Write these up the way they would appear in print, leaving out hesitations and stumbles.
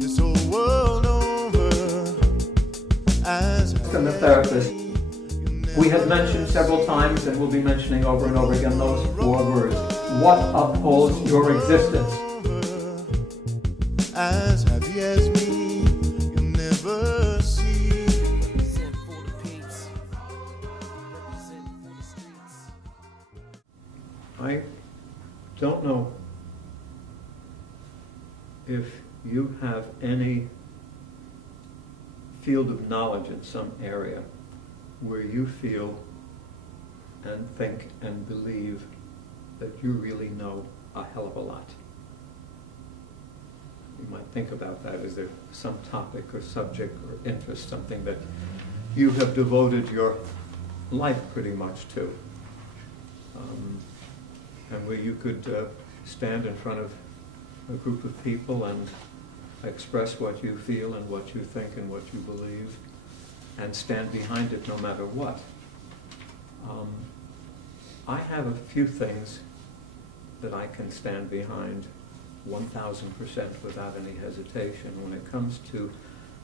this whole world over. And the therapist. We have mentioned several times, and we'll be mentioning over and over again, those four words. What upholds your existence? As happy as me, you'll never see. Represent for the peeps. Represent for the streets. I don't know if you have any field of knowledge in some area where you feel and think and believe that you really know a hell of a lot. You might think about that. Is there some topic or subject or interest, something that you have devoted your life pretty much to, and where you could stand in front of a group of people and express what you feel and what you think and what you believe, and stand behind it no matter what. I have a few things that I can stand behind 1,000% without any hesitation. When it comes to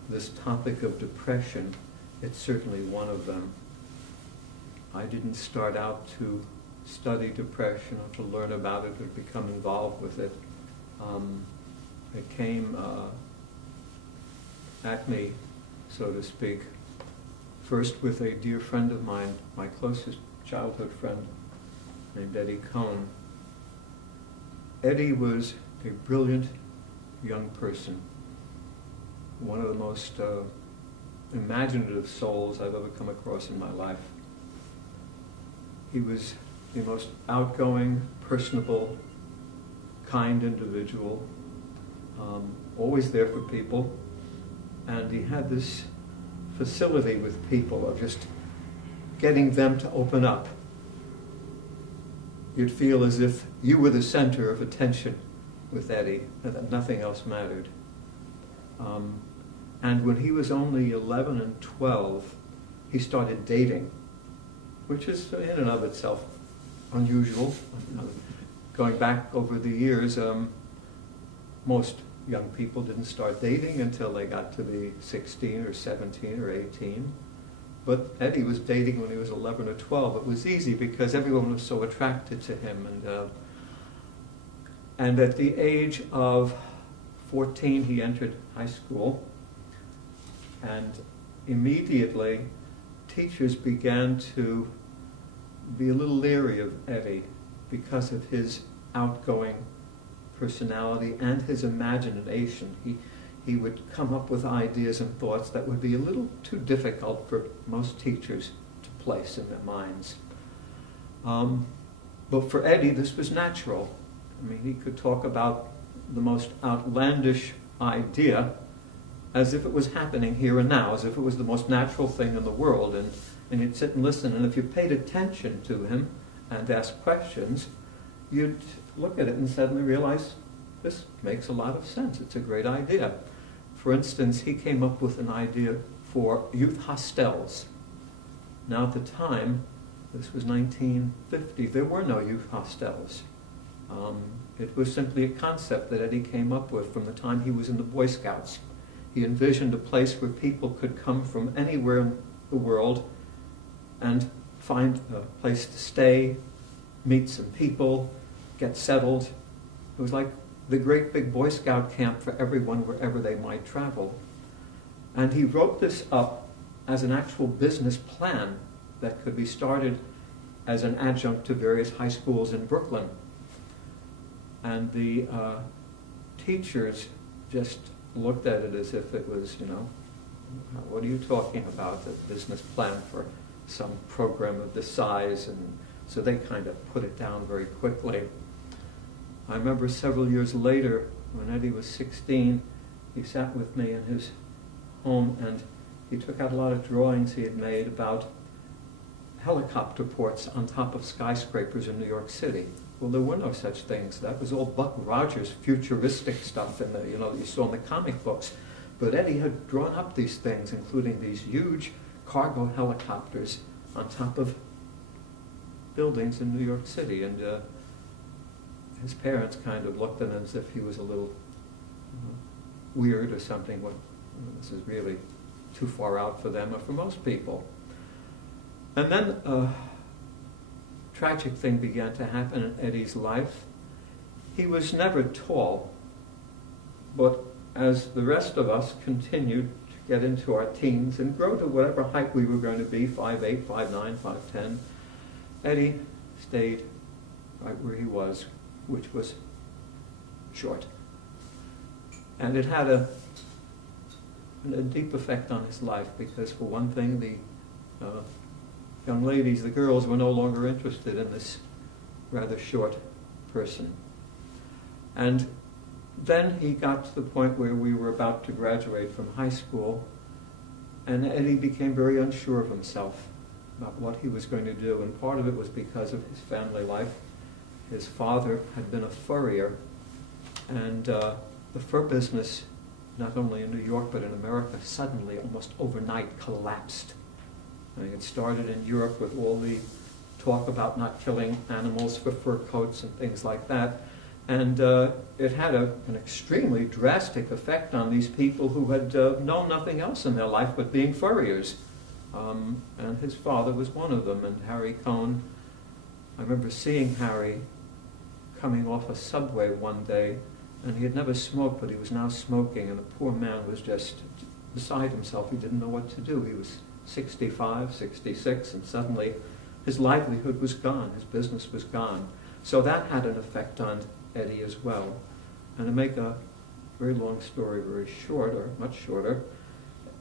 this topic of depression, it's certainly one of them. I didn't start out to study depression or to learn about it or become involved with it. It came at me, so to speak, first with a dear friend of mine, my closest childhood friend, named Eddie Cohn. Eddie was a brilliant young person, one of the most imaginative souls I've ever come across in my life. He was the most outgoing, personable, kind individual, always there for people, and he had this facility with people of just getting them to open up. You'd feel as if you were the center of attention with Eddie, and that nothing else mattered. And when he was only 11 and 12, he started dating, which is in and of itself unusual. Going back over the years, most young people didn't start dating until they got to be 16 or 17 or 18. But Eddie was dating when he was 11 or 12. It was easy because everyone was so attracted to him. And at the age of 14, he entered high school. And immediately, teachers began to be a little leery of Eddie because of his outgoing personality and his imagination. He would come up with ideas and thoughts that would be a little too difficult for most teachers to place in their minds. But for Eddie, this was natural. I mean, he could talk about the most outlandish idea as if it was happening here and now, as if it was the most natural thing in the world. And you'd sit and listen, and if you paid attention to him and asked questions, you'd look at it and suddenly realize, this makes a lot of sense. It's a great idea. For instance, he came up with an idea for youth hostels. Now at the time, this was 1950, there were no youth hostels. It was simply a concept that Eddie came up with from the time he was in the Boy Scouts. He envisioned a place where people could come from anywhere in the world and find a place to stay, meet some people, get settled. It was like the great big Boy Scout camp for everyone wherever they might travel. And he wrote this up as an actual business plan that could be started as an adjunct to various high schools in Brooklyn. And the teachers just looked at it as if it was, what are you talking about, a business plan for some program of this size? And so they kind of put it down very quickly. I remember several years later, when Eddie was 16, he sat with me in his home and he took out a lot of drawings he had made about helicopter ports on top of skyscrapers in New York City. Well, there were no such things. That was all Buck Rogers futuristic stuff in that you saw in the comic books. But Eddie had drawn up these things, including these huge cargo helicopters on top of buildings in New York City. And his parents kind of looked at him as if he was a little weird or something. This is really too far out for them or for most people. And then a tragic thing began to happen in Eddie's life. He was never tall, but as the rest of us continued to get into our teens and grow to whatever height we were going to be, 5'8", 5'9", 5'10", Eddie stayed right where he was, which was short. And it had a deep effect on his life because, for one thing, the young ladies, the girls, were no longer interested in this rather short person. And then he got to the point where we were about to graduate from high school, and Eddie became very unsure of himself about what he was going to do, and part of it was because of his family life. His father had been a furrier, and the fur business, not only in New York but in America, suddenly, almost overnight, collapsed. I mean, it started in Europe with all the talk about not killing animals for fur coats and things like that. And it had an extremely drastic effect on these people who had known nothing else in their life but being furriers. And his father was one of them. And Harry Cohn, I remember seeing Harry coming off a subway one day, and he had never smoked, but he was now smoking, and the poor man was just beside himself. He didn't know what to do. He was 65, 66, and suddenly his livelihood was gone, his business was gone. So that had an effect on Eddie as well. And to make a very long story very short, or much shorter,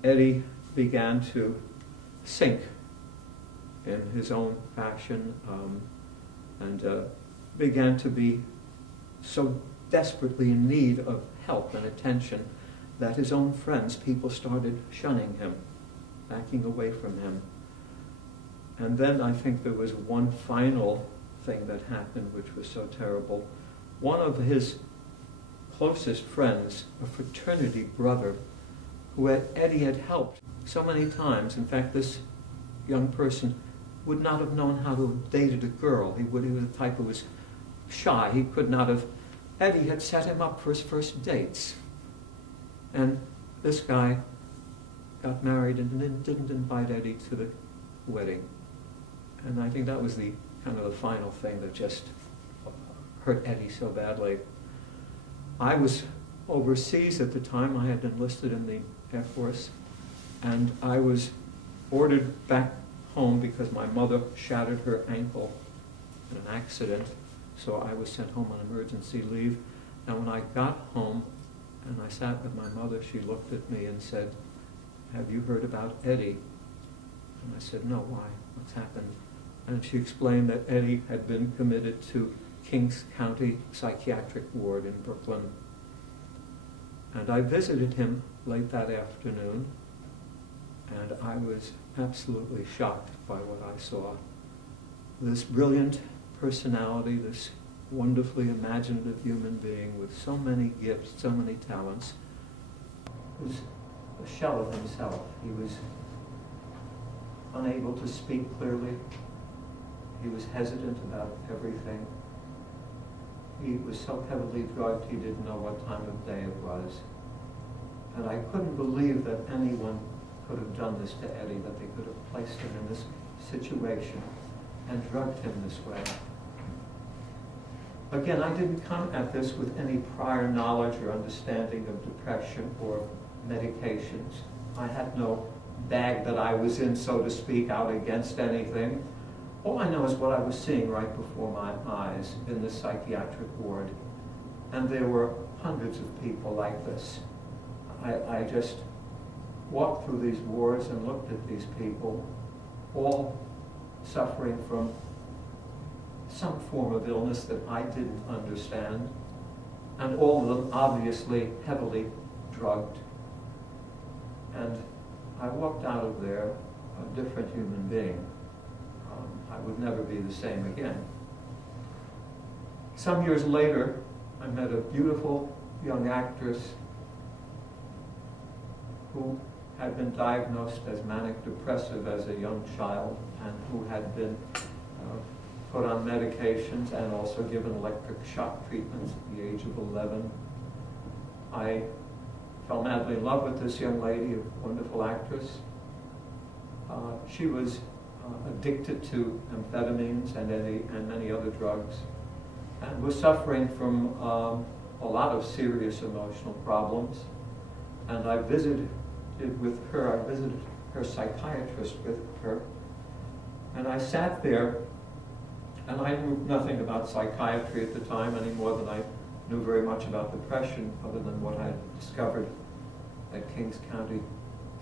Eddie began to sink in his own fashion, and began to be so desperately in need of help and attention that his own friends, people, started shunning him, backing away from him. And then I think there was one final thing that happened which was so terrible. One of his closest friends, a fraternity brother, who Eddie had helped so many times. In fact, this young person would not have known how to have dated a girl. He was the type who was shy. He could not have. Eddie had set him up for his first dates. And this guy got married and didn't invite Eddie to the wedding. And I think that was the kind of the final thing that just hurt Eddie so badly. I was overseas at the time. I had enlisted in the Air Force, and I was ordered back home because my mother shattered her ankle in an accident. So I was sent home on emergency leave. And when I got home and I sat with my mother, she looked at me and said, "Have you heard about Eddie?" And I said, "No, why? What's happened?" And she explained that Eddie had been committed to Kings County Psychiatric Ward in Brooklyn. And I visited him late that afternoon, and I was absolutely shocked by what I saw. This brilliant personality, this wonderfully imaginative human being with so many gifts, so many talents, was a shell of himself. He was unable to speak clearly. He was hesitant about everything. He was so heavily drugged he didn't know what time of day it was. And I couldn't believe that anyone could have done this to Eddie, that they could have placed him in this situation and drugged him this way. Again, I didn't come at this with any prior knowledge or understanding of depression or medications. I had no bag that I was in, so to speak, out against anything. All I know is what I was seeing right before my eyes in this psychiatric ward. And there were hundreds of people like this. I just walked through these wards and looked at these people, all suffering from some form of illness that I didn't understand, and all of them obviously heavily drugged. And I walked out of there a different human being. I would never be the same again. Some years later, I met a beautiful young actress who had been diagnosed as manic depressive as a young child, and who had been put on medications and also given electric shock treatments at the age of 11. I fell madly in love with this young lady, a wonderful actress. She was addicted to amphetamines and many other drugs, and was suffering from a lot of serious emotional problems. And I visited her psychiatrist with her, and I sat there, and I knew nothing about psychiatry at the time any more than I knew very much about depression, other than what I had discovered at Kings County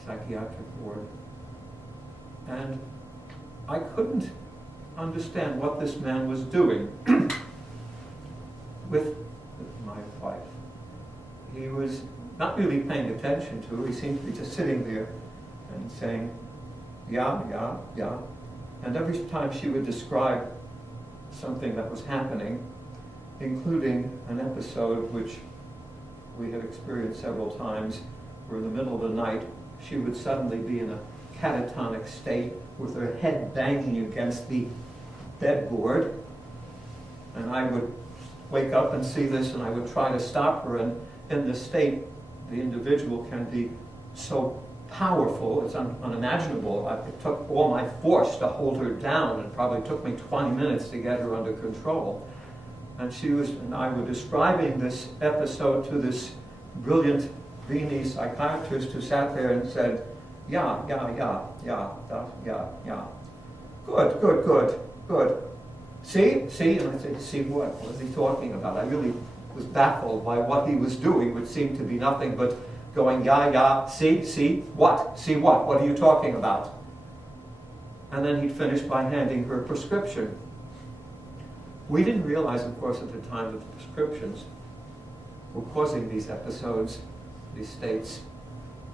Psychiatric Ward. And I couldn't understand what this man was doing with my wife. He was not really paying attention to her. He seemed to be just sitting there and saying, yeah, yeah, yeah. And every time she would describe something that was happening, including an episode which we had experienced several times, where in the middle of the night she would suddenly be in a catatonic state with her head banging against the bedboard, and I would wake up and see this, and I would try to stop her. And in this state, the individual can be so powerful, it's unimaginable. It took all my force to hold her down, and probably took me 20 minutes to get her under control. And I were describing this episode to this brilliant Viennese psychiatrist who sat there and said, yeah, yeah, yeah, yeah, yeah, yeah. Good, good, good, good. See? And I said, see what? What is he talking about? I really was baffled by what he was doing, which seemed to be nothing but going, yeah, yeah, see, what? See what? What are you talking about? And then he'd finish by handing her a prescription. We didn't realize, of course, at the time that the prescriptions were causing these episodes, these states.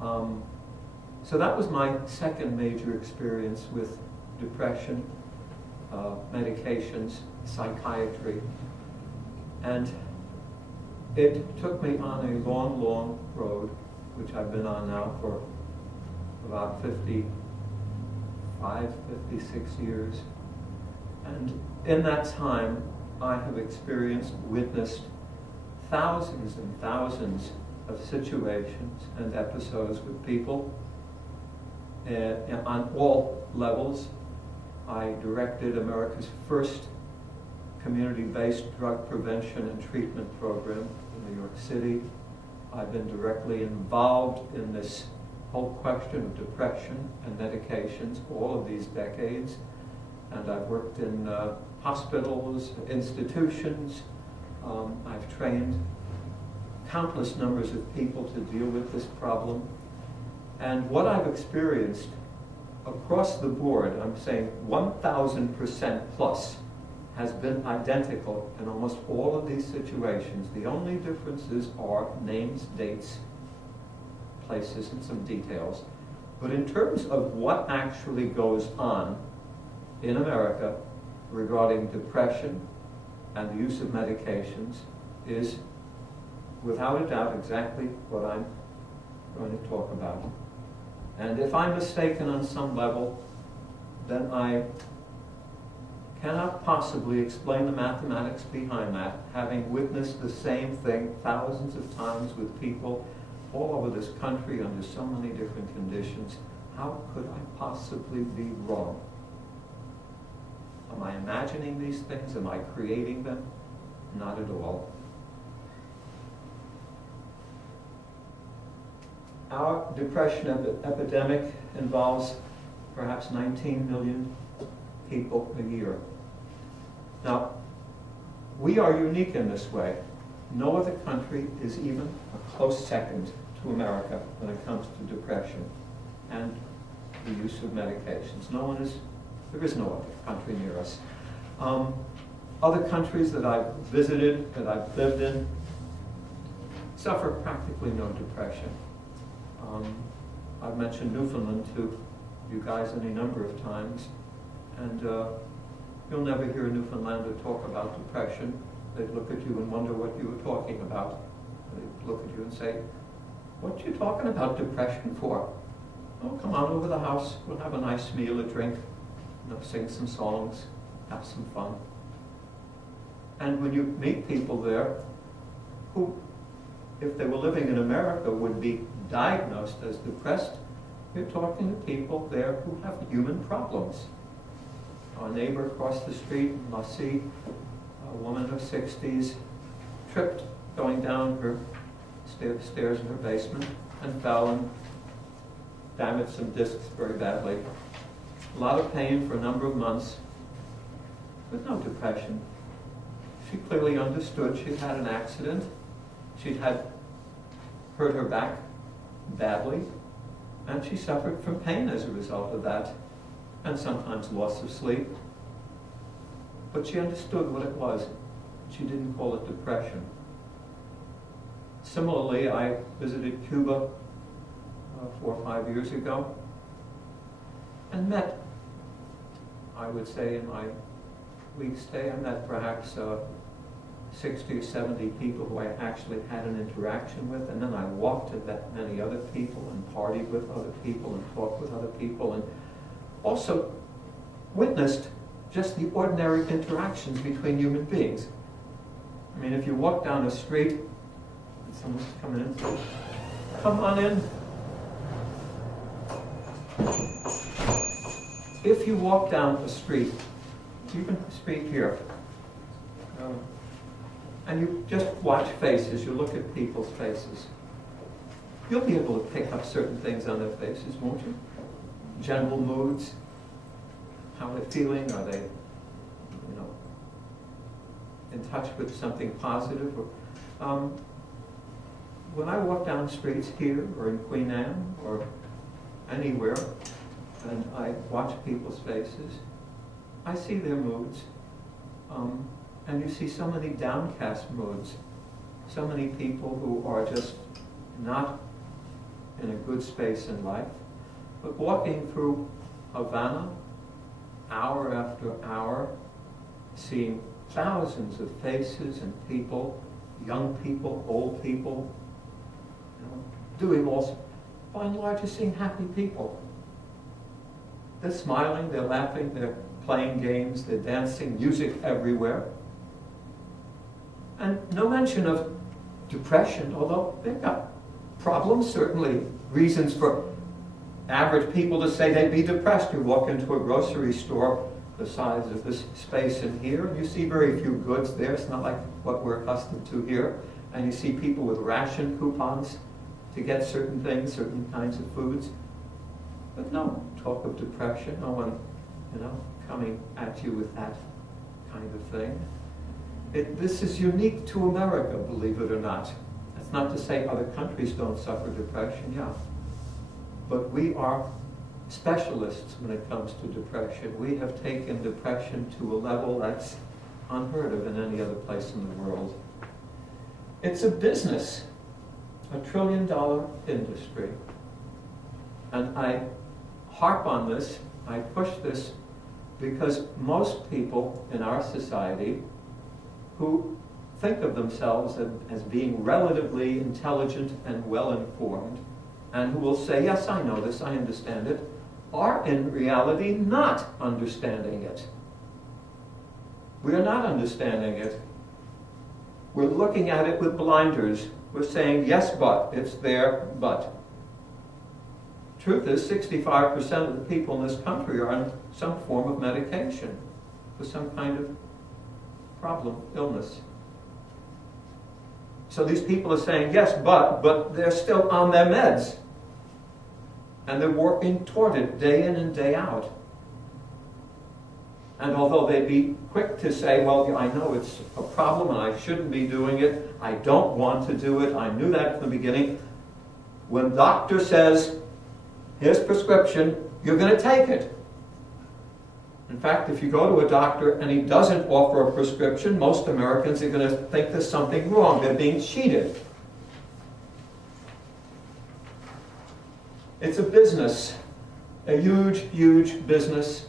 So that was my second major experience with depression, medications, psychiatry. And it took me on a long, long road, which I've been on now for about 56 years. And in that time, I have witnessed thousands and thousands of situations and episodes with people on all levels. I directed America's first community-based drug prevention and treatment program in New York City. I've been directly involved in this whole question of depression and medications all of these decades. And I've worked in hospitals, institutions. I've trained countless numbers of people to deal with this problem. And what I've experienced across the board, I'm saying 1,000% plus, has been identical in almost all of these situations. The only differences are names, dates, places, and some details. But in terms of what actually goes on in America regarding depression and the use of medications is, without a doubt, exactly what I'm going to talk about. And if I'm mistaken on some level, then I cannot possibly explain the mathematics behind that, having witnessed the same thing thousands of times with people all over this country under so many different conditions. How could I possibly be wrong? Am I imagining these things? Am I creating them? Not at all. Our depression epidemic involves perhaps 19 million people a year. Now, we are unique in this way. No other country is even a close second to America when it comes to depression and the use of medications. There is no other country near us. Other countries that I've visited, that I've lived in, suffer practically no depression. I've mentioned Newfoundland to you guys any number of times, and you'll never hear a Newfoundlander talk about depression. They'd look at you and wonder what you were talking about. They'd look at you and say, "What you talking about depression for?" "Oh, come on over the house. We'll have a nice meal, a drink, sing some songs." have some fun. And when you meet people there who, if they were living in America, would be diagnosed as depressed, you're talking to people there who have human problems. Our neighbor across the street, Vassili, a woman in her 60s, tripped going down her stairs in her basement and fell and damaged some discs very badly. A lot of pain for a number of months, but no depression. She clearly understood she'd had an accident. She'd had hurt her back badly, and she suffered from pain as a result of that, and sometimes loss of sleep. But she understood what it was. She didn't call it depression. Similarly, I visited Cuba 4 or 5 years ago and met, I would say in my week stay, I met perhaps 60 or 70 people who I actually had an interaction with, and then I walked and met many other people and partied with other people and talked with other people, and also witnessed just the ordinary interactions between human beings. I mean, if you walk down a street and someone's coming in, come on in. If you walk down a street, even a street here, and you just watch faces, you look at people's faces, you'll be able to pick up certain things on their faces, won't you? General moods, how they're feeling, are they, in touch with something positive? Or, when I walk down streets here or in Queen Anne or anywhere, and I watch people's faces, I see their moods. And you see so many downcast moods, so many people who are just not in a good space in life. But walking through Havana, hour after hour, seeing thousands of faces and people, young people, old people, doing all, by and large, you're seeing happy people. They're smiling, they're laughing, they're playing games, they're dancing, music everywhere. And no mention of depression, although they've got problems, certainly reasons for average people to say they'd be depressed. You walk into a grocery store the size of this space in here, and you see very few goods there. It's not like what we're accustomed to here. And you see people with ration coupons to get certain things, certain kinds of foods. But no talk of depression, no one, coming at you with that kind of thing. This is unique to America, believe it or not. That's not to say other countries don't suffer depression, yeah. But we are specialists when it comes to depression. We have taken depression to a level that's unheard of in any other place in the world. It's a business, a $1 trillion industry. And I harp on this, I push this, because most people in our society who think of themselves as being relatively intelligent and well-informed, and who will say, yes, I know this, I understand it, are in reality not understanding it. We are not understanding it. We're looking at it with blinders. We're saying, yes, but, it's there, but. Truth is, 65% of the people in this country are on some form of medication for some kind of problem, illness. So these people are saying, yes, but they're still on their meds. And they're working toward it day in and day out. And although they'd be quick to say, well, I know it's a problem and I shouldn't be doing it, I don't want to do it, I knew that from the beginning, when the doctor says, here's prescription, you're going to take it. In fact, if you go to a doctor and he doesn't offer a prescription, most Americans are going to think there's something wrong. They're being cheated. It's a business, a huge, huge business.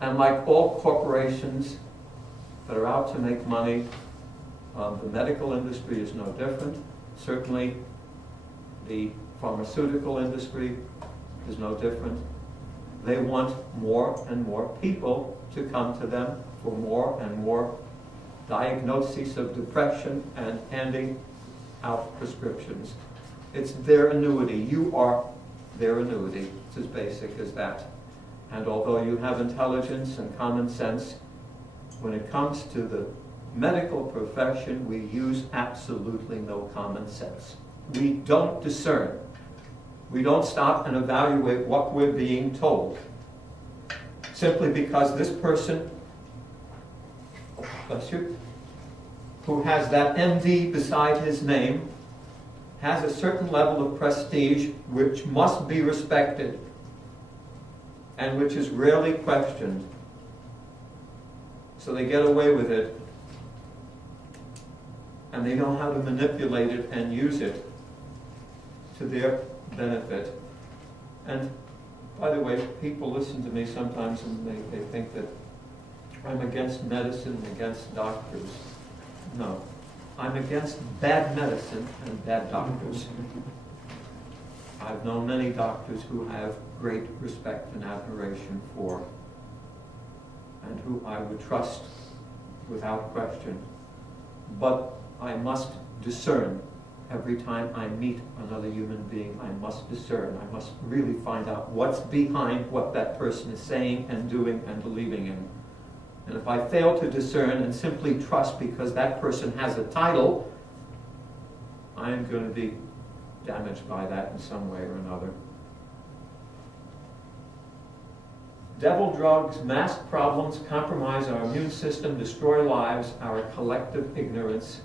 And like all corporations that are out to make money, the medical industry is no different. Certainly, the pharmaceutical industry is no different. They want more and more people to come to them for more and more diagnoses of depression and handing out prescriptions. It's their annuity. You are their annuity. It's as basic as that. And although you have intelligence and common sense, when it comes to the medical profession, we use absolutely no common sense. We don't discern. We don't stop and evaluate what we're being told. Simply because this person, bless you, who has that MD beside his name, has a certain level of prestige which must be respected and which is rarely questioned. So they get away with it, and they know how to manipulate it and use it to their benefit. And by the way, people listen to me sometimes and they think that I'm against medicine and against doctors. No, I'm against bad medicine and bad doctors. I've known many doctors who have great respect and admiration for, and who I would trust without question. But I must discern. Every time I meet another human being, I must discern. I must really find out what's behind what that person is saying and doing and believing in. And if I fail to discern and simply trust because that person has a title, I am going to be damaged by that in some way or another. Devil drugs, mask problems, compromise our immune system, destroy lives, our collective ignorance.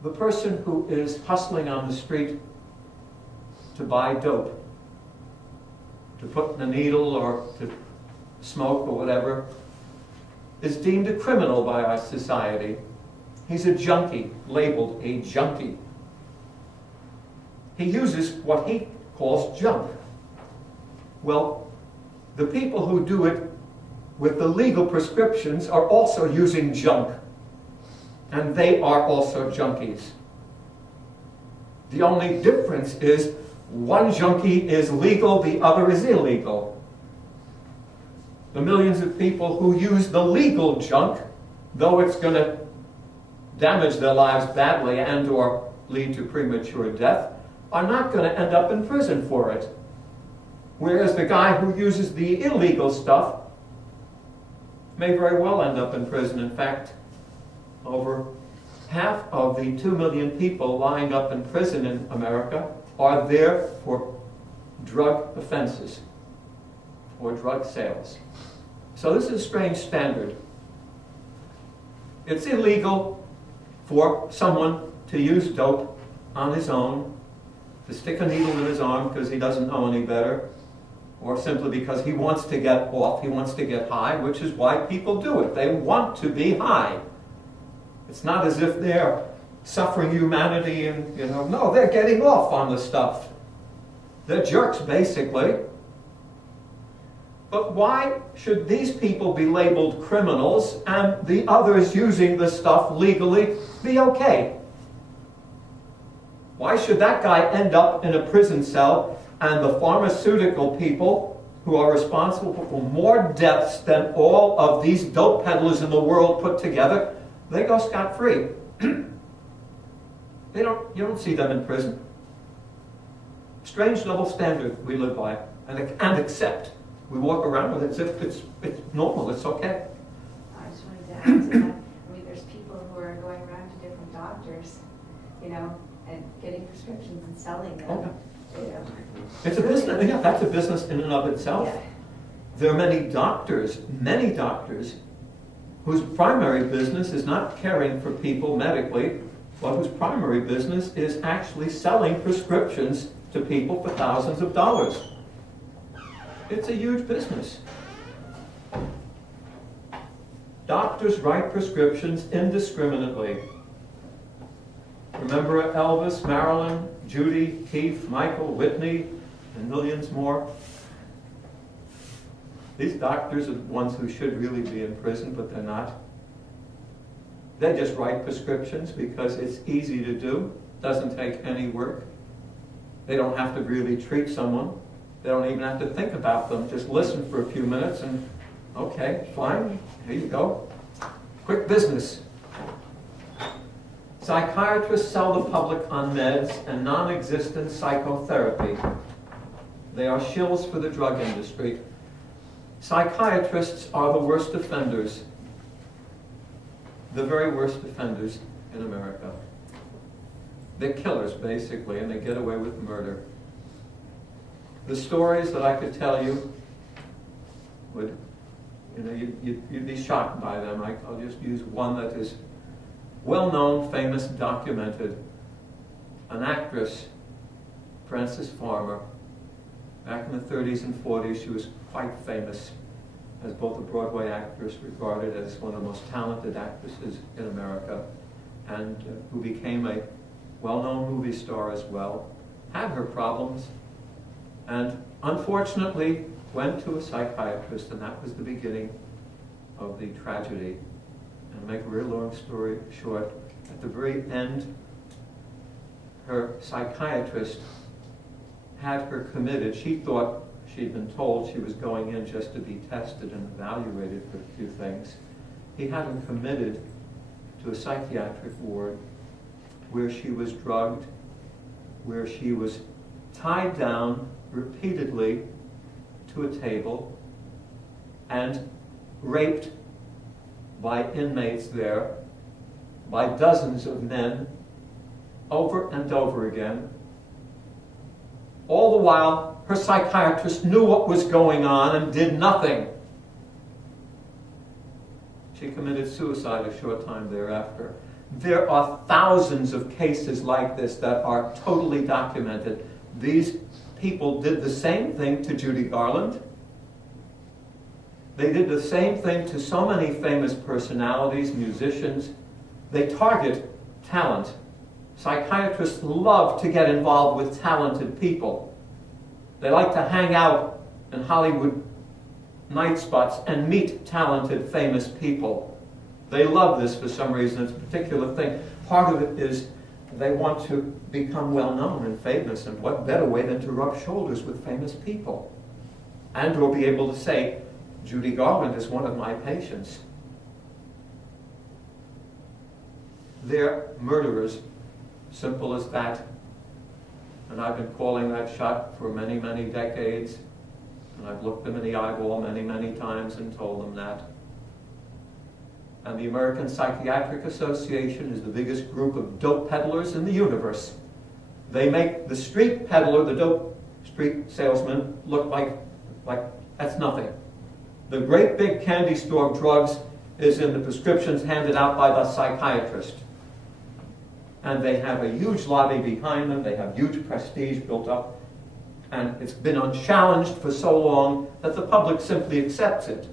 The person who is hustling on the street to buy dope, to put in a needle or to smoke or whatever, is deemed a criminal by our society. He's a junkie, labeled a junkie. He uses what he calls junk. Well, the people who do it with the legal prescriptions are also using junk. And they are also junkies. The only difference is one junkie is legal, the other is illegal. The millions of people who use the legal junk, though it's going to damage their lives badly and or lead to premature death, are not going to end up in prison for it. Whereas the guy who uses the illegal stuff may very well end up in prison. In fact, over half of the 2 million people lying up in prison in America are there for drug offenses or drug sales. So this is a strange standard. It's illegal for someone to use dope on his own, to stick a needle in his arm because he doesn't know any better, or simply because he wants to get off, he wants to get high, which is why people do it. They want to be high. It's not as if they're suffering humanity and, no, they're getting off on the stuff. They're jerks, basically. But why should these people be labeled criminals and the others using the stuff legally be okay? Why should that guy end up in a prison cell and the pharmaceutical people who are responsible for more deaths than all of these dope peddlers in the world put together, they go scot-free? You don't see them in prison. Strange double standard we live by and accept. We walk around with it as if it's normal, it's okay. I just wanted to add to that. I mean, there's people who are going around to different doctors, and getting prescriptions and selling them. Okay. Yeah. It's a business. Yeah, that's a business in and of itself. Yeah. There are many doctors, whose primary business is not caring for people medically, but whose primary business is actually selling prescriptions to people for thousands of dollars. It's a huge business. Doctors write prescriptions indiscriminately. Remember Elvis, Marilyn, Judy, Keith, Michael, Whitney, and millions more? These doctors are the ones who should really be in prison, but they're not. They just write prescriptions because it's easy to do, doesn't take any work. They don't have to really treat someone. They don't even have to think about them. Just listen for a few minutes and, okay, fine, here you go. Quick business. Psychiatrists sell the public on meds and non-existent psychotherapy. They are shills for the drug industry. Psychiatrists are the worst offenders, the very worst offenders in America. They're killers, basically, and they get away with murder. The stories that I could tell you would, you'd be shocked by them. I'll just use one that is well-known, famous, documented. An actress, Frances Farmer. Back in the 30s and 40s, she was quite famous as both a Broadway actress, regarded as one of the most talented actresses in America, and who became a well-known movie star as well. Had her problems, and unfortunately went to a psychiatrist, and that was the beginning of the tragedy. And to make a real long story short, at the very end, her psychiatrist had her committed. She thought she'd been told she was going in just to be tested and evaluated for a few things. He had her committed to a psychiatric ward where she was drugged, where she was tied down repeatedly to a table and raped by inmates there, by dozens of men, over and over again. All the while, her psychiatrist knew what was going on and did nothing. She committed suicide a short time thereafter. There are thousands of cases like this that are totally documented. These people did the same thing to Judy Garland. They did the same thing to so many famous personalities, musicians. They target talent. Psychiatrists love to get involved with talented people. They like to hang out in Hollywood night spots and meet talented, famous people. They love this for some reason. It's a particular thing. Part of it is they want to become well-known and famous, and what better way than to rub shoulders with famous people and or be able to say, Judy Garland is one of my patients. They're murderers, simple as that. And I've been calling that shot for many, many decades. And I've looked them in the eyeball many, many times and told them that. And the American Psychiatric Association is the biggest group of dope peddlers in the universe. They make the street peddler, the dope street salesman, look like that's nothing. The great big candy store of drugs is in the prescriptions handed out by the psychiatrist. And they have a huge lobby behind them. They have huge prestige built up. And it's been unchallenged for so long that the public simply accepts it.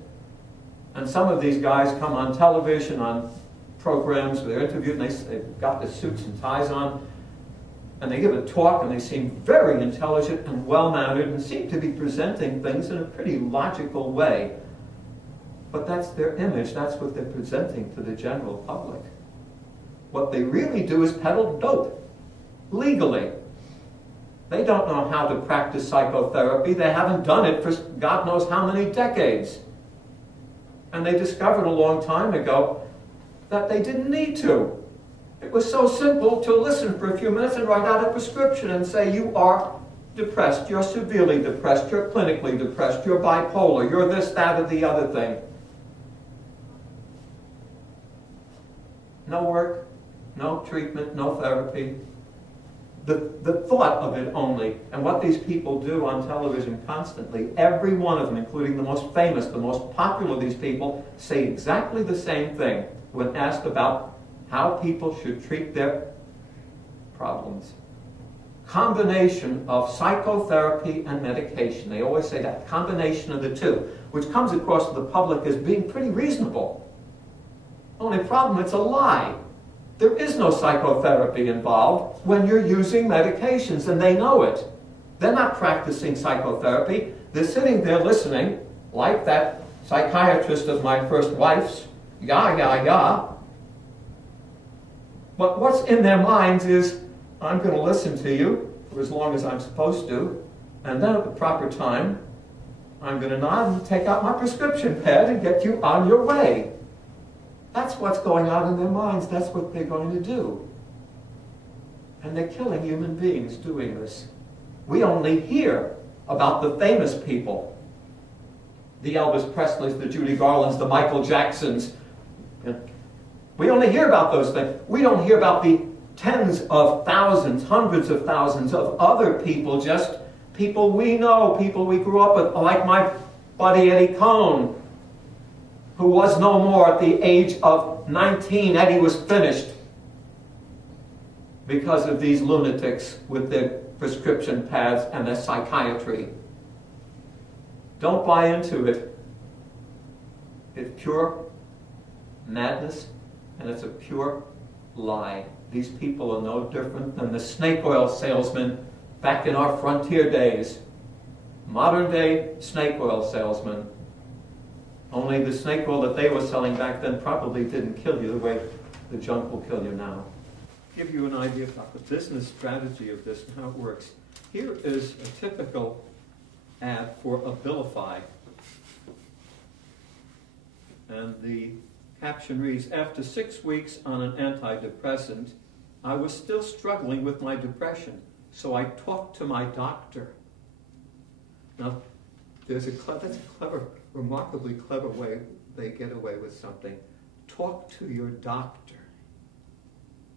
And some of these guys come on television, on programs, they're interviewed, and they've got the suits and ties on, and they give a talk, and they seem very intelligent and well-mannered, and seem to be presenting things in a pretty logical way. But that's their image, that's what they're presenting to the general public. What they really do is peddle dope, legally. They don't know how to practice psychotherapy. They haven't done it for God knows how many decades. And they discovered a long time ago that they didn't need to. It was so simple to listen for a few minutes and write out a prescription and say, you are depressed, you're severely depressed, you're clinically depressed, you're bipolar, you're this, that, or the other thing. No work, no treatment, no therapy. The thought of it only, and what these people do on television constantly, every one of them, including the most famous, the most popular of these people, say exactly the same thing when asked about how people should treat their problems. Combination of psychotherapy and medication. They always say that, combination of the two, which comes across to the public as being pretty reasonable. Only problem, it's a lie. There is no psychotherapy involved when you're using medications, and they know it. They're not practicing psychotherapy. They're sitting there listening, like that psychiatrist of my first wife's, yeah. But what's in their minds is, I'm going to listen to you for as long as I'm supposed to, And then at the proper time, I'm going to nod and take out my prescription pad and get you on your way. That's what's going on in their minds. That's what they're going to do. And they're killing human beings doing this. We only hear about the famous people. The Elvis Presleys, the Judy Garlands, the Michael Jacksons. We only hear about those things. We don't hear about the tens of thousands, hundreds of thousands of other people, just people we know, people we grew up with, like my buddy Eddie Cohn, who was no more at the age of 19. Eddie was finished because of these lunatics with their prescription pads and their psychiatry. Don't buy into it. It's pure madness, and it's a pure lie. These people are no different than the snake oil salesmen back in our frontier days. Modern day snake oil salesmen. Only the snake oil that they were selling back then probably didn't kill you the way the junk will kill you now. Give you an idea about the business strategy of this and how it works. Here is a typical ad for Abilify. And the caption reads, "After 6 weeks on an antidepressant, I was still struggling with my depression, so I talked to my doctor." Now, that's a clever, remarkably clever way they get away with something. Talk to your doctor.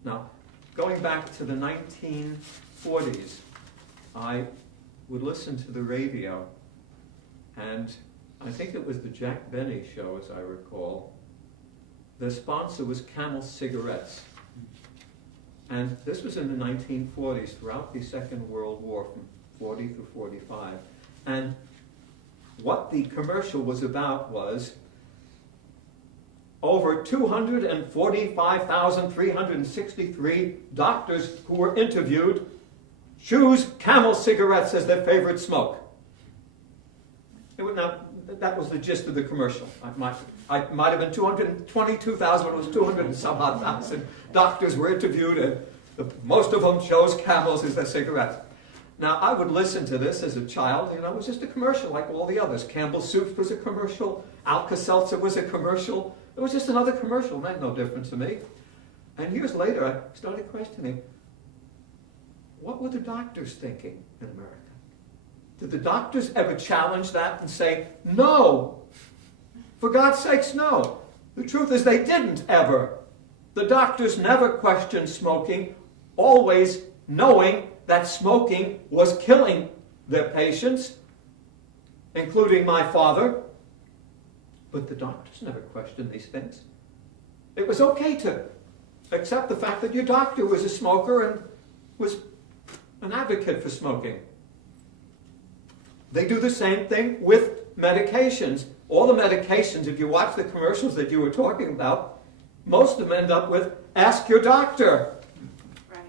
Now, going back to the 1940s, I would listen to the radio, and I think it was the Jack Benny show, as I recall. The sponsor was Camel cigarettes. And this was in the 1940s, throughout the Second World War, from 40 through 45. And what the commercial was about was over 245,363 doctors who were interviewed choose Camel cigarettes as their favorite smoke. That was the gist of the commercial. It might have been 222,000, it was 200 and some odd thousand doctors were interviewed, and most of them chose Camels as their cigarettes. Now, I would listen to this as a child. It was just a commercial like all the others. Campbell's Soup was a commercial. Alka-Seltzer was a commercial. It was just another commercial. It made no difference to me. And years later, I started questioning, what were the doctors thinking in America? Did the doctors ever challenge that and say, no? For God's sakes, no. The truth is they didn't ever. The doctors never questioned smoking, always knowing that smoking was killing their patients, including my father. But the doctors never questioned these things. It was okay to accept the fact that your doctor was a smoker and was an advocate for smoking. They do the same thing with medications. All the medications, if you watch the commercials that you were talking about, most of them end up with, ask your doctor. Right.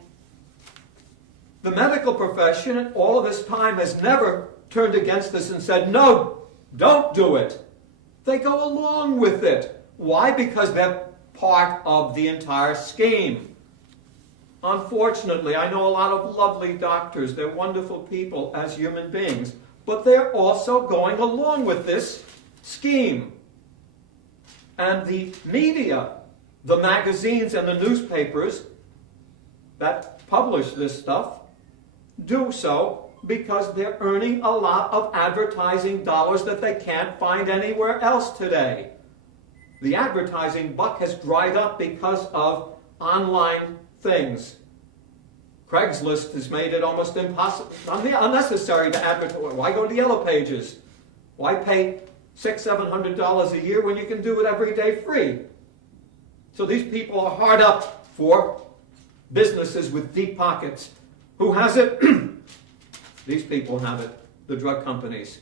The medical profession in all of this time has never turned against this and said, no, don't do it. They go along with it. Why? Because they're part of the entire scheme. Unfortunately, I know a lot of lovely doctors. They're wonderful people as human beings. But they're also going along with this scheme. And the media, the magazines and the newspapers that publish this stuff, do so because they're earning a lot of advertising dollars that they can't find anywhere else today. The advertising buck has dried up because of online things. Craigslist has made it almost impossible, unnecessary to advertise. Why go to Yellow Pages? Why pay $600-700 a year when you can do it every day free? So these people are hard up for businesses with deep pockets. Who has it? These people have it, the drug companies.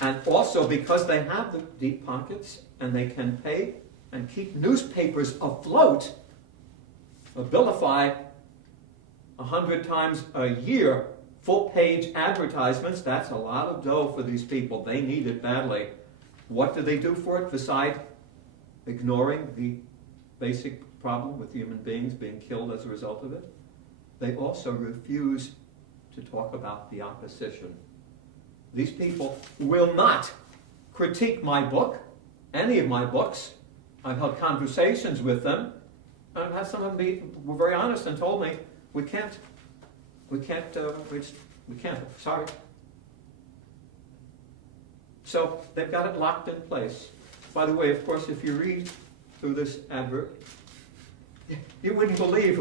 And also because they have the deep pockets and they can pay and keep newspapers afloat, Abilify 100 times a year, full-page advertisements, that's a lot of dough for these people. They need it badly. What do they do for it besides ignoring the basic problem with human beings being killed as a result of it? They also refuse to talk about the opposition. These people will not critique my book, any of my books. I've held conversations with them. I've had some of them were very honest and told me, we can't, sorry. So they've got it locked in place. By the way, of course, if you read through this advert, you wouldn't believe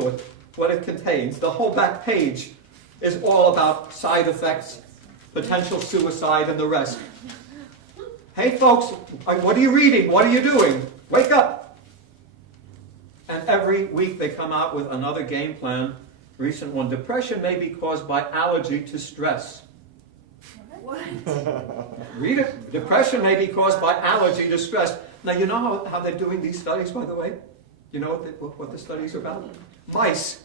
what it contains. The whole back page is all about side effects, potential suicide, and the rest. Hey folks, what are you reading? What are you doing? Wake up! And every week they come out with another game plan. Recent one, depression may be caused by allergy to stress. What? Read it. Depression may be caused by allergy to stress. Now, you know how they're doing these studies, by the way? You know what the studies are about? Mice.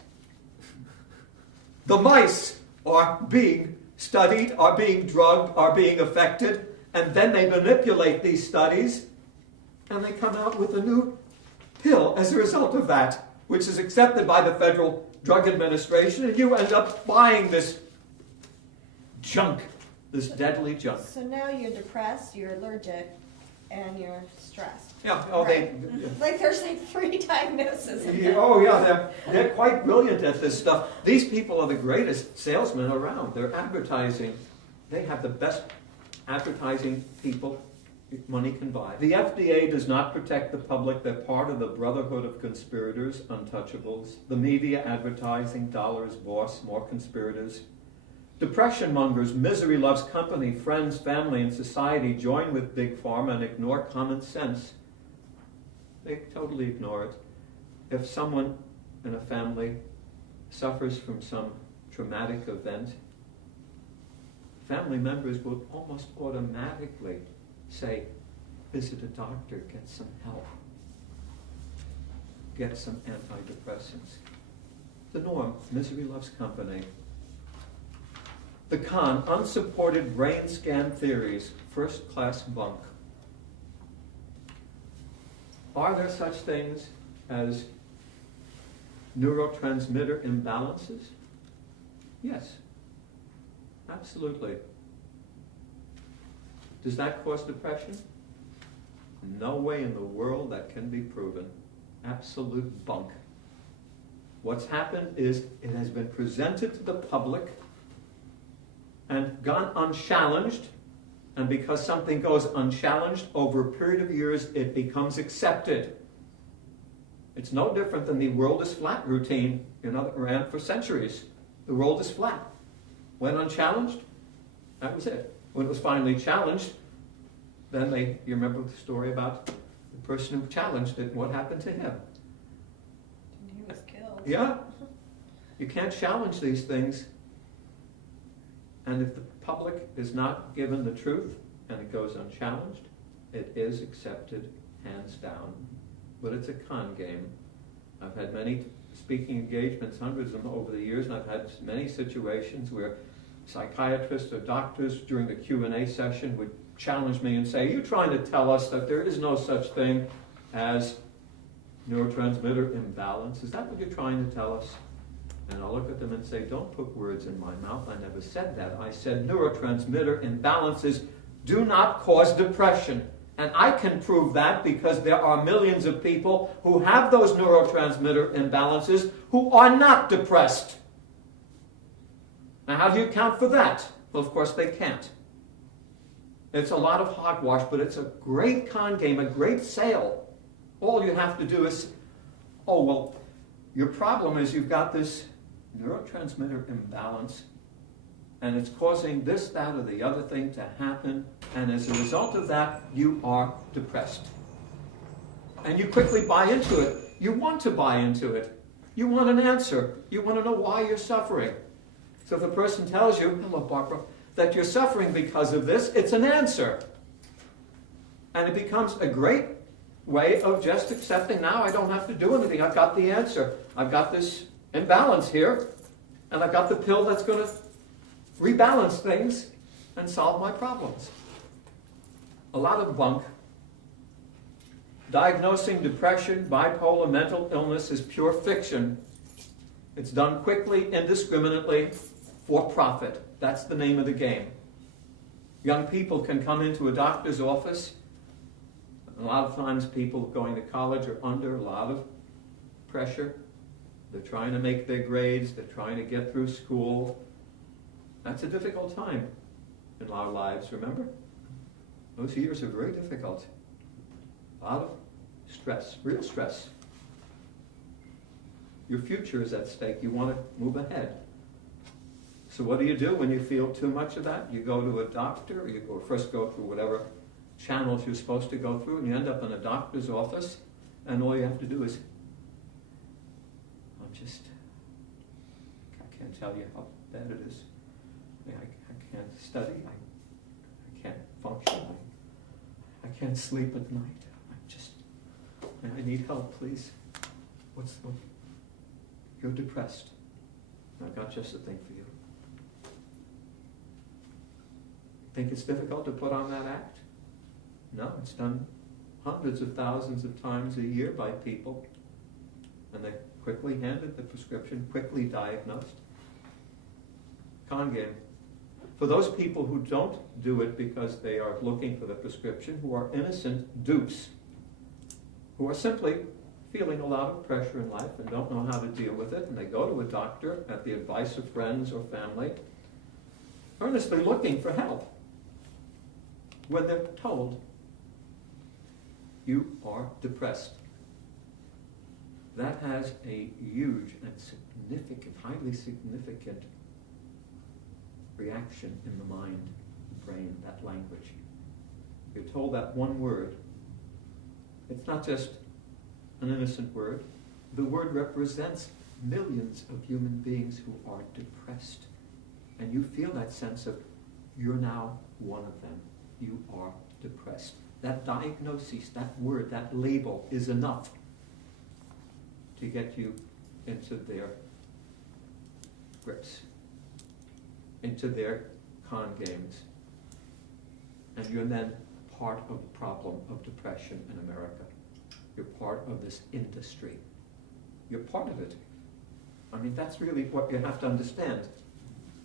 The mice are being studied, are being drugged, are being affected, and then they manipulate these studies, and they come out with a new pill as a result of that, which is accepted by the Federal Drug Administration, and you end up buying this junk, this deadly junk. So now you're depressed, you're allergic, and you're stressed. Yeah, oh, right. Like there's like 3 diagnoses. Oh yeah, they're quite brilliant at this stuff. These people are the greatest salesmen around. They're advertising. They have the best advertising people money can buy. The FDA does not protect the public. They're part of the brotherhood of conspirators, untouchables. The media, advertising, dollars, boss, more conspirators. Depression mongers, misery loves company, friends, family, and society join with Big Pharma and ignore common sense. They totally ignore it. If someone in a family suffers from some traumatic event, family members will almost automatically say, visit a doctor, get some help, get some antidepressants. The norm, misery loves company. The con, unsupported brain scan theories, first-class bunk. Are there such things as neurotransmitter imbalances? Yes, absolutely. Does that cause depression? No way in the world that can be proven. Absolute bunk. What's happened is it has been presented to the public and gone unchallenged, and because something goes unchallenged over a period of years, it becomes accepted. It's no different than the world is flat routine, ran for centuries. The world is flat. When unchallenged, that was it. When it was finally challenged, then you remember the story about the person who challenged it, what happened to him? He was killed. Yeah. You can't challenge these things. And if the public is not given the truth and it goes unchallenged, it is accepted hands down. But it's a con game. I've had many speaking engagements, hundreds of them over the years, and I've had many situations where psychiatrists or doctors during the Q&A session would challenge me and say, you're trying to tell us that there is no such thing as neurotransmitter imbalance. Is that what you're trying to tell us? And I'll look at them and say, don't put words in my mouth. I never said that. I said neurotransmitter imbalances do not cause depression. And I can prove that because there are millions of people who have those neurotransmitter imbalances who are not depressed. Now, how do you account for that? Well, of course, they can't. It's a lot of hogwash, but it's a great con game, a great sale. All you have to do is, oh, well, your problem is you've got this neurotransmitter imbalance, and it's causing this, that, or the other thing to happen, and as a result of that, you are depressed. And you quickly buy into it. You want to buy into it. You want an answer. You want to know why you're suffering. So if a person tells you, hello, Barbara, that you're suffering because of this, it's an answer. And it becomes a great way of just accepting, now I don't have to do anything. I've got the answer. I've got this imbalance here, and I've got the pill that's going to rebalance things and solve my problems. A lot of bunk. Diagnosing depression, bipolar, mental illness is pure fiction. It's done quickly, indiscriminately, for profit. That's the name of the game. Young people can come into a doctor's office. A lot of times people going to college are under a lot of pressure. They're trying to make their grades, they're trying to get through school. That's a difficult time in our lives, remember? Those years are very difficult. A lot of stress, real stress. Your future is at stake. You want to move ahead. So what do you do when you feel too much of that? You go to a doctor, or you first go through whatever channels you're supposed to go through, and you end up in a doctor's office, and all you have to do is, I can't tell you how bad it is. I can't study, I can't function, I can't sleep at night. I need help, please. You're depressed. I've got just the thing for you. Think it's difficult to put on that act? No, it's done hundreds of thousands of times a year by people. And they quickly handed the prescription, quickly diagnosed. Con game. For those people who don't do it because they are looking for the prescription, who are innocent dupes, who are simply feeling a lot of pressure in life and don't know how to deal with it, and they go to a doctor at the advice of friends or family, earnestly looking for help, when they're told, you are depressed. That has a huge and significant, highly significant reaction in the mind, brain, that language. You're told that one word. It's not just an innocent word. The word represents millions of human beings who are depressed. And you feel that sense of, you're now one of them. You are depressed. That diagnosis, that word, that label is enough to get you into their grips, into their con games. And you're then part of the problem of depression in America. You're part of this industry. You're part of it. I mean, that's really what you have to understand.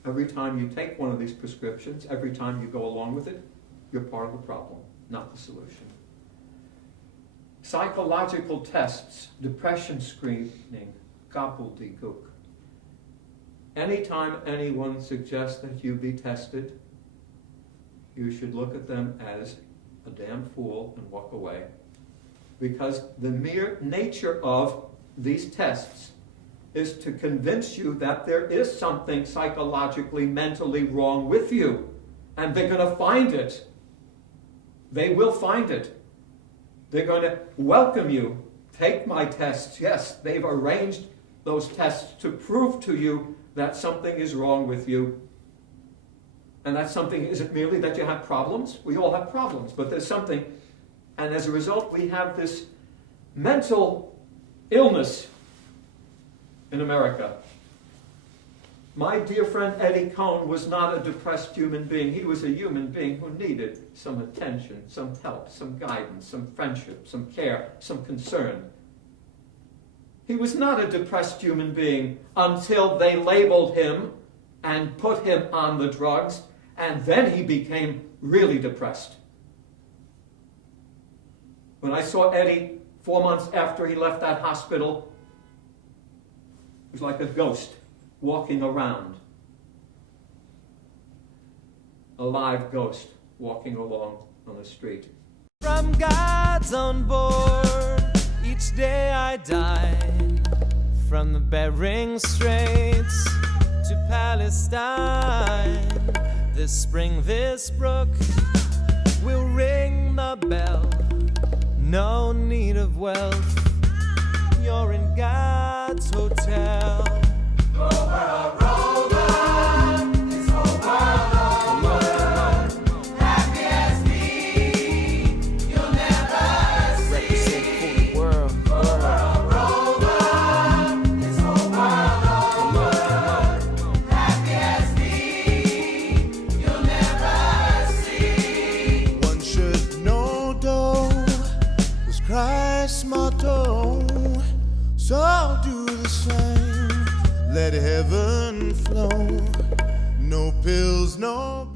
Every time you take one of these prescriptions, every time you go along with it, you're part of the problem, not the solution. Psychological tests, depression screening, gobbledygook. Anytime anyone suggests that you be tested, you should look at them as a damn fool and walk away. Because the mere nature of these tests is to convince you that there is something psychologically, mentally wrong with you. And they're going to find it. They will find it. They're going to welcome you. Take my tests. Yes, they've arranged those tests to prove to you that something is wrong with you. And that something isn't merely that you have problems. We all have problems, but there's something. And as a result, we have this mental illness in America. My dear friend Eddie Cohn was not a depressed human being. He was a human being who needed some attention, some help, some guidance, some friendship, some care, some concern. He was not a depressed human being until they labeled him and put him on the drugs, and then he became really depressed. When I saw Eddie 4 months after he left that hospital, it was like a ghost walking around. A live ghost walking along on the street. From God's on board, each day I dine. From the Bering Straits to Palestine, this spring, this brook will ring the bell. No need of wealth, you're in God's hotel. Over, this whole world over. Happy as me, you'll never see. Represent for the world. This whole world over. Happy as me, you'll never see. One should know though was Christ's motto, so do the same. Let heaven flow. No pills, no